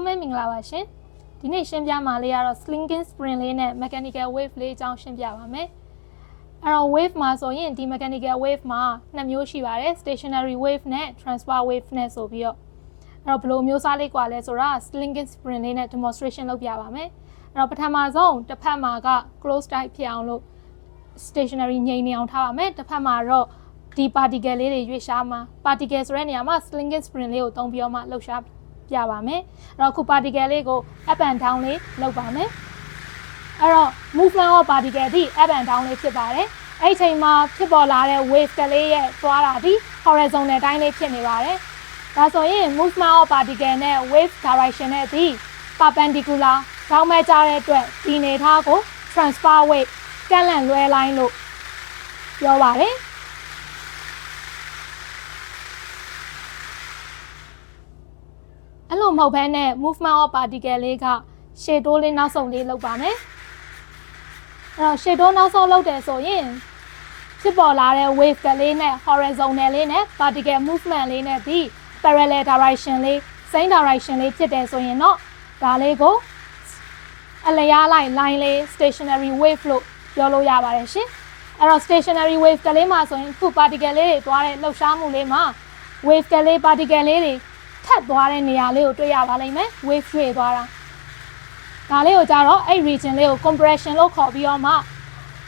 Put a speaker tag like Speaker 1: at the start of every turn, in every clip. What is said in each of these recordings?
Speaker 1: လုံးပဲမင်္ဂလာပါရှင်ဒီနေ့ရှင်းပြမှာလေးကတော့ slinging spring လေးနဲ့ mechanical wave လေးအကြောင်းရှင်းပြပါမယ်အဲ့တော့ wave မှာဆိုရင်ဒီ mechanical wave မှာနှစ်မျိုးရှိပါတယ် stationary wave နဲ့ transfer wave နဲ့ဆိုပြီးတော့အဲ့တော့ဘယ်လိုမျိုးစားလေးกว่าလဲဆိုတာ slinging spring လေးနဲ့ demonstration လုပ်ပြပါမယ်အဲ့တော့ပထမဆုံးတစ်ဖက်မှာက close type ဖြစ်အောင်လို့ stationary ငြိမ်နေအောင်ထားပါမယ်တစ်ဖက်မှာတော့ဒီ particle လေးတွေရွေ့ရှားမှာ particle ဆိုတဲ့နေရာမှာ slinging spring လေးကိုသုံးပြီးတော့မှလှုပ်ရှား ပြပါမယ်အဲ့တော့ခု particle လေးကို up and down လေးလုပ်ပါမယ်အဲ့တော့ movement of particle ဒီ up and down လေးဖြစ်ပါတယ်အဲ့ဒီချိန်မှာဖြစ်ပေါ်လာတဲ့ wave ကလေးရဲ့သွားတာဒီ horizontal တိုင်းလေးဖြစ်နေပါတယ်ဒါဆိုရင် movement of particle နဲ့ wave direction နဲ့ဒီ perpendicular တောင်းမဲ့ကြတဲ့အတွက်ဒီနေထားကို transfer wave ကန့်လန့်လွဲလိုင်းလို့ပြောပါတယ်အဲ့လို မဟုတ်ဘဲနဲ့ movement of particle လေးကရှေ့တိုးလေးနောက်ဆုံးလေးလုပ်ပါမယ်အဲ့တော့ရှေ့တိုးနောက်ဆုံးလုပ်တယ်ဆိုရင်ဖြစ်ပေါ်လာတဲ့ wave ကလေးနဲ့ horizontal လေးနဲ့ particle movement လေးနဲ့ဒီ parallel direction လေး same direction လေးဖြစ်တယ်ဆိုရင်တော့ဒါလေးကိုအလျားလိုက် line လေး stationary wave လို့ပြောလို့ရပါတယ်ရှင်အဲ့တော့ stationary wave ကလေးမှာဆိုရင်ခု particle လေးတွေသွားတဲ့လှုပ်ရှားမှုလေးမှာ wave ကလေး particle လေးတွေ ထပ်သွားတဲ့နေရာလေးကိုတွေ့ရပါလိမ့်မယ် wave ရွှေ့သွားတာဒါလေးကိုကြတော့အဲ့ region လေးကို compression လို့ခေါ်ပြီးတော့မှ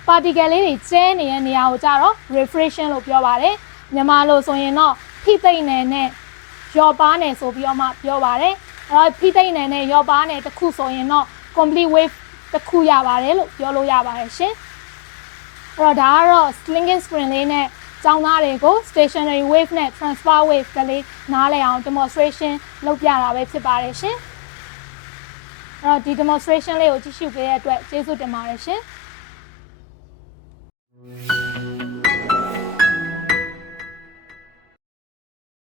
Speaker 1: particle လေးတွေကျဲနေတဲ့နေရာကိုကြတော့ refraction လို့ပြောပါတယ်မြန်မာလိုဆိုရင်တော့ဖိသိမ့်နယ်နဲ့ရော်ပါနယ်ဆိုပြီးတော့မှပြောပါတယ်အဲ့တော့ဖိသိမ့်နယ်နဲ့ရော်ပါနယ်တစ်ခုဆိုရင်တော့ complete wave တစ်ခုရပါတယ်လို့ပြောလို့ရပါတယ်ရှင်အဲ့တော့ဒါကတော့ slinging spring လေးနဲ့ ကျောင်းသားတွေကို stationary wave နဲ့ transfer wave ကလေးနားလည်အောင် demonstration လုပ်ပြတာပဲဖြစ်ပါတယ်ရှင်။အဲ့တော့ဒီ demonstration လေးကိုကြည့်ရှုပေးတဲ့အတွက်ကျေးဇူးတင်ပါတယ်ရှင်။